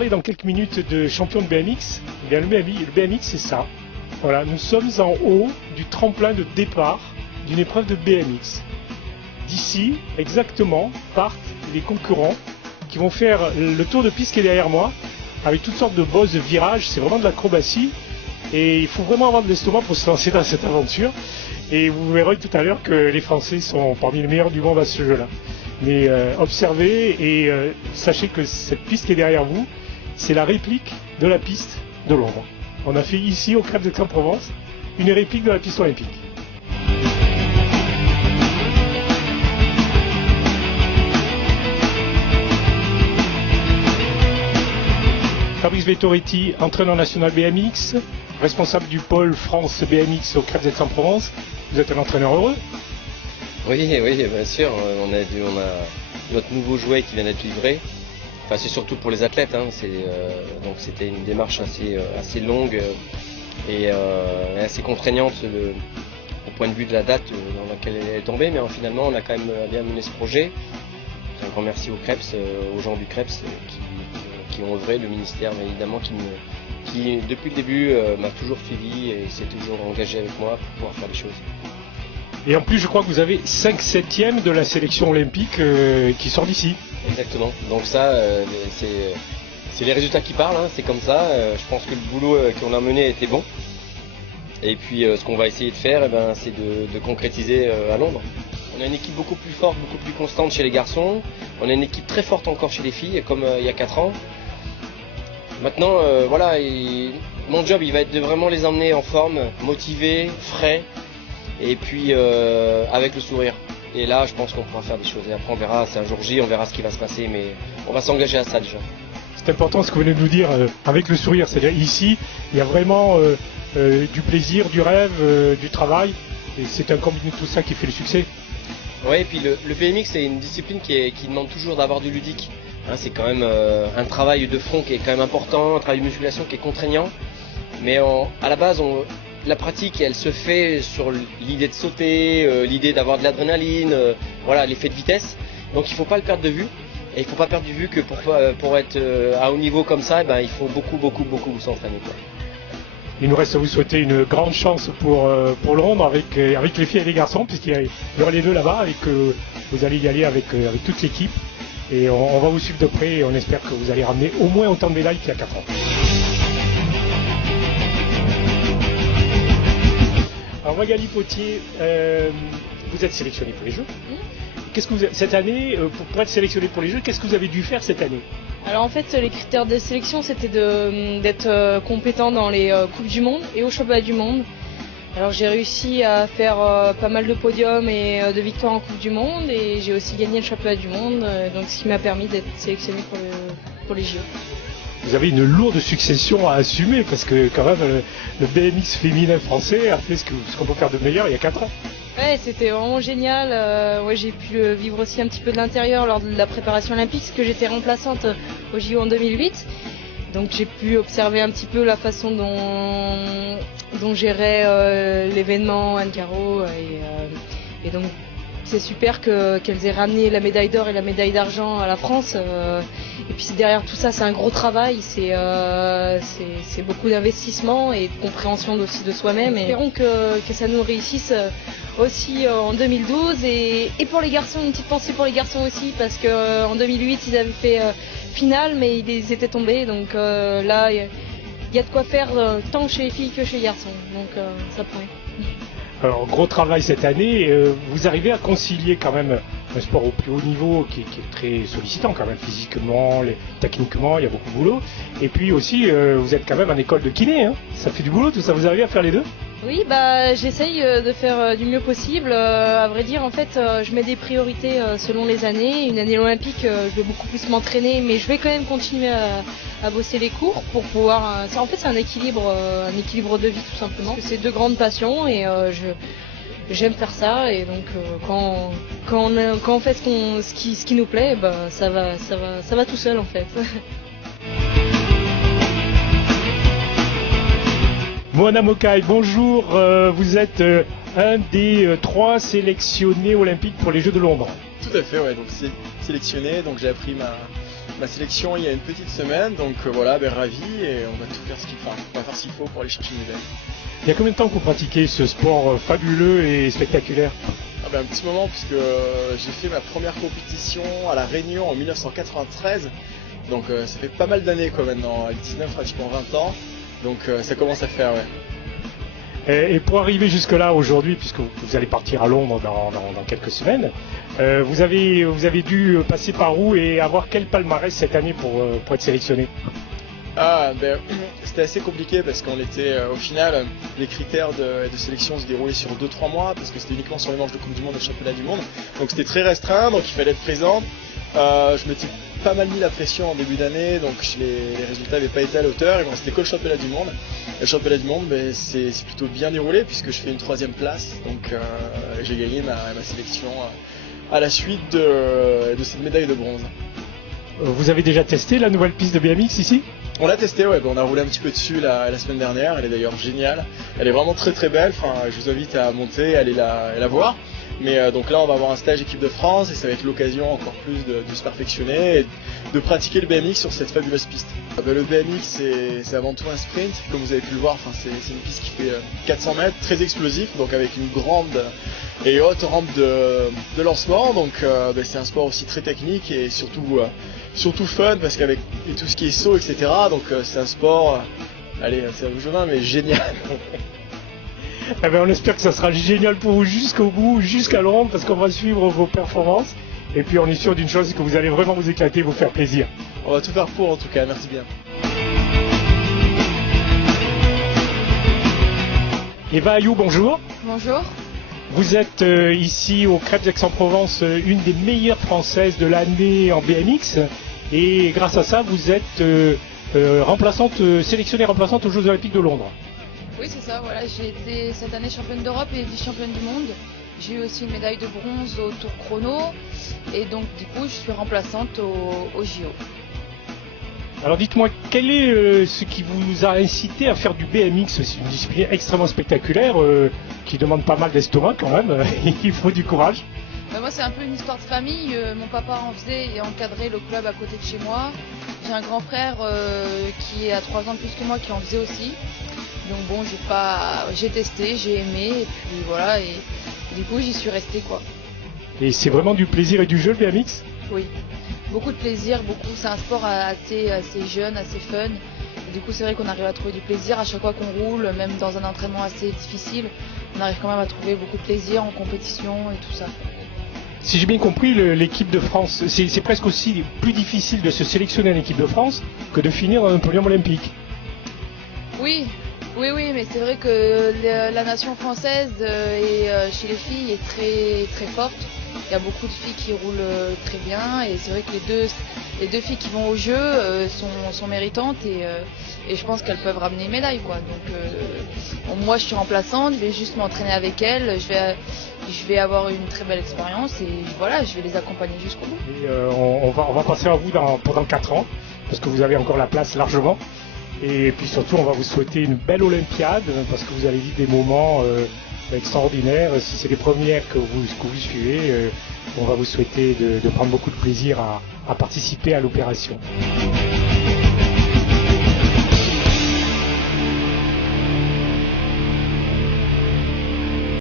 parler dans quelques minutes de champion de BMX. Eh bien, le BMX, c'est ça. Voilà, nous sommes en haut du tremplin de départ d'une épreuve de BMX. D'ici, exactement, partent les concurrents qui vont faire le tour de piste qui est derrière moi, avec toutes sortes de bosses, de virages. C'est vraiment de l'acrobatie. Et il faut vraiment avoir de l'estomac pour se lancer dans cette aventure. Et vous verrez tout à l'heure que les Français sont parmi les meilleurs du monde à ce jeu-là. Mais observez et sachez que cette piste qui est derrière vous, c'est la réplique de la piste de Londres. On a fait ici, au Crêpes d'Aix-en-Provence, une réplique de la piste olympique. Fabrice Vettoretti, entraîneur national BMX, responsable du pôle France BMX au Crêpes d'Aix-en-Provence. Vous êtes un entraîneur heureux? Oui, bien sûr. On a notre nouveau jouet qui vient d'être livré. Enfin, c'est surtout pour les athlètes. Hein. Donc c'était une démarche assez longue et assez contraignante au point de vue de la date dans laquelle elle est tombée. Mais finalement, on a quand même bien mené ce projet. Un grand merci aux Crêpes, aux gens du Crêpes qui ont œuvré, le ministère évidemment qui depuis le début m'a toujours suivi et s'est toujours engagé avec moi pour pouvoir faire les choses. Et en plus, je crois que vous avez 5/7 de la sélection olympique qui sort d'ici. Exactement. Donc ça, c'est les résultats qui parlent, hein. C'est comme ça. Je pense que le boulot qu'on a mené était bon. Et puis ce qu'on va essayer de faire, c'est de concrétiser à Londres. On a une équipe beaucoup plus forte, beaucoup plus constante chez les garçons. On a une équipe très forte encore chez les filles, comme il y a 4 ans. Maintenant, voilà, mon job, il va être de vraiment les emmener en forme, motivés, frais, et puis avec le sourire. Et là, je pense qu'on pourra faire des choses. Et après, on verra, c'est un jour J, on verra ce qui va se passer, mais on va s'engager à ça déjà. C'est important ce que vous venez de nous dire, avec le sourire. C'est-à-dire ici, il y a vraiment du plaisir, du rêve, du travail. Et c'est un combiné de tout ça qui fait le succès. Oui, et puis le BMX, c'est une discipline qui demande toujours d'avoir du ludique. Hein, c'est quand même un travail de front qui est quand même important, un travail de musculation qui est contraignant. Mais à la base, la pratique, elle se fait sur l'idée de sauter, l'idée d'avoir de l'adrénaline, voilà, l'effet de vitesse. Donc il ne faut pas le perdre de vue. Et il ne faut pas perdre de vue que pour être à haut niveau comme ça, il faut beaucoup s'entraîner. Il nous reste à vous souhaiter une grande chance pour Londres avec les filles et les garçons, puisqu'il y aura les deux là-bas et que vous allez y aller avec toute l'équipe. Et on va vous suivre de près et on espère que vous allez ramener au moins autant de médailles qu'il y a 4 ans. Alors Magali Potier, vous êtes sélectionnée pour les Jeux. Qu'est-ce que cette année, pour être sélectionné pour les Jeux, qu'est-ce que vous avez dû faire cette année? Alors en fait, les critères de sélection, c'était d'être compétent dans les Coupes du Monde et au Championnat du Monde. Alors j'ai réussi à faire pas mal de podiums et de victoires en Coupe du Monde et j'ai aussi gagné le Championnat du Monde, donc ce qui m'a permis d'être sélectionné pour les JO. Vous avez une lourde succession à assumer parce que quand même le BMX féminin français a fait ce qu'on peut faire de meilleur il y a 4 ans. Ouais, c'était vraiment génial. J'ai pu le vivre aussi un petit peu de l'intérieur lors de la préparation olympique, parce que j'étais remplaçante au JO en 2008. Donc j'ai pu observer un petit peu la façon dont gérait l'événement Anne Caro. Et donc c'est super qu'elles aient ramené la médaille d'or et la médaille d'argent à la France. Et puis derrière tout ça, c'est un gros travail, c'est beaucoup d'investissement et de compréhension aussi de soi-même. Et espérons que ça nous réussisse aussi en 2012. Et pour les garçons, une petite pensée pour les garçons aussi, parce qu'en 2008, ils avaient fait finale, mais ils étaient tombés. Donc là, il y a de quoi faire tant chez les filles que chez les garçons. Donc ça promet. Alors, gros travail cette année, vous arrivez à concilier quand même un sport au plus haut niveau qui est très sollicitant quand même, physiquement, techniquement, il y a beaucoup de boulot. Et puis aussi, vous êtes quand même en école de kiné, hein. Ça fait du boulot tout ça, vous arrivez à faire les deux? Oui, j'essaye de faire du mieux possible. À vrai dire, en fait, je mets des priorités selon les années. Une année olympique, je vais beaucoup plus m'entraîner, mais je vais quand même continuer à bosser les cours pour pouvoir. En fait, c'est un équilibre de vie tout simplement. C'est 2 grandes passions et j'aime faire ça. Et donc, quand on fait ce qui nous plaît, ça va tout seul en fait. Moana Mokai, bonjour, vous êtes un des 3 sélectionnés olympiques pour les Jeux de Londres. Tout à fait, ouais, donc sélectionné, donc j'ai appris ma sélection il y a une petite semaine, donc voilà, ravi et on va tout faire on va faire ce qu'il faut pour aller chercher une médaille. Il y a combien de temps que vous pratiquez ce sport fabuleux et spectaculaire? Un petit moment, puisque j'ai fait ma première compétition à La Réunion en 1993, donc ça fait pas mal d'années maintenant, avec 19 pratiquement 20 ans, donc ça commence à faire, ouais. Et pour arriver jusque-là aujourd'hui, puisque vous allez partir à Londres dans quelques semaines, vous avez dû passer par où et avoir quel palmarès cette année pour être sélectionné? C'était assez compliqué parce qu'on était au final, les critères de sélection se déroulaient sur 2-3 mois parce que c'était uniquement sur les manches de Coupe du Monde et de Championnat du Monde, donc c'était très restreint, donc il fallait être présent. Je m'étais pas mal mis la pression en début d'année, donc les résultats n'avaient pas été à la hauteur et bon, c'était que le Championnat du Monde. Et le Championnat du Monde, c'est plutôt bien déroulé puisque je fais une 3e place, donc j'ai gagné ma sélection à la suite de cette médaille de bronze. Vous avez déjà testé la nouvelle piste de BMX ici? On l'a testé, ouais, on a roulé un petit peu dessus la semaine dernière, elle est d'ailleurs géniale, elle est vraiment très très belle, je vous invite à monter, aller la voir. Mais donc là on va avoir un stage équipe de France et ça va être l'occasion encore plus de se perfectionner et de pratiquer le BMX sur cette fabuleuse piste. Le BMX c'est avant tout un sprint, comme vous avez pu le voir, c'est une piste qui fait 400 mètres, très explosif, donc avec une grande et haute rampe de lancement, donc c'est un sport aussi très technique et surtout fun parce qu'avec tout ce qui est saut, etc. Donc c'est un sport, allez, c'est un jeu mais génial. On espère que ça sera génial pour vous jusqu'au bout, jusqu'à Londres, parce qu'on va suivre vos performances. Et puis on est sûr d'une chose, c'est que vous allez vraiment vous éclater, vous faire plaisir. On va tout faire pour en tout cas, merci bien. Eva Ayou, bonjour. Bonjour. Vous êtes ici au Crêpes d'Aix-en-Provence, une des meilleures françaises de l'année en BMX. Et grâce à ça, vous êtes sélectionnée remplaçante aux Jeux Olympiques de Londres. Oui, c'est ça, voilà, j'ai été cette année championne d'Europe et vice-championne du monde. J'ai eu aussi une médaille de bronze au tour chrono et donc du coup je suis remplaçante au JO. Alors dites-moi, quel est ce qui vous a incité à faire du BMX? C'est une discipline extrêmement spectaculaire qui demande pas mal d'estomac quand même, il faut du courage. Moi c'est un peu une histoire de famille, mon papa en faisait et encadrait le club à côté de chez moi. J'ai un grand frère qui a 3 ans de plus que moi qui en faisait aussi. Donc bon, j'ai testé, j'ai aimé et puis voilà, et du coup j'y suis restée quoi. Et c'est vraiment du plaisir et du jeu le BMX? Oui, beaucoup de plaisir, c'est un sport assez jeune, assez fun. Et du coup c'est vrai qu'on arrive à trouver du plaisir à chaque fois qu'on roule, même dans un entraînement assez difficile, on arrive quand même à trouver beaucoup de plaisir en compétition et tout ça. Si j'ai bien compris, l'équipe de France, c'est presque aussi plus difficile de se sélectionner en équipe de France que de finir dans un podium olympique. Oui, mais c'est vrai que la nation française chez les filles est très très forte. Il y a beaucoup de filles qui roulent très bien et c'est vrai que les deux filles qui vont au jeu sont méritantes et je pense qu'elles peuvent ramener une médaille quoi. Donc moi je suis remplaçante, je vais juste m'entraîner avec elles, je vais avoir une très belle expérience et voilà, je vais les accompagner jusqu'au bout. Et on va passer à vous pendant 4 ans parce que vous avez encore la place largement. Et puis surtout, on va vous souhaiter une belle Olympiade parce que vous allez vivre des moments extraordinaires. Si c'est les premières que vous suivez, on va vous souhaiter de prendre beaucoup de plaisir à participer à l'opération.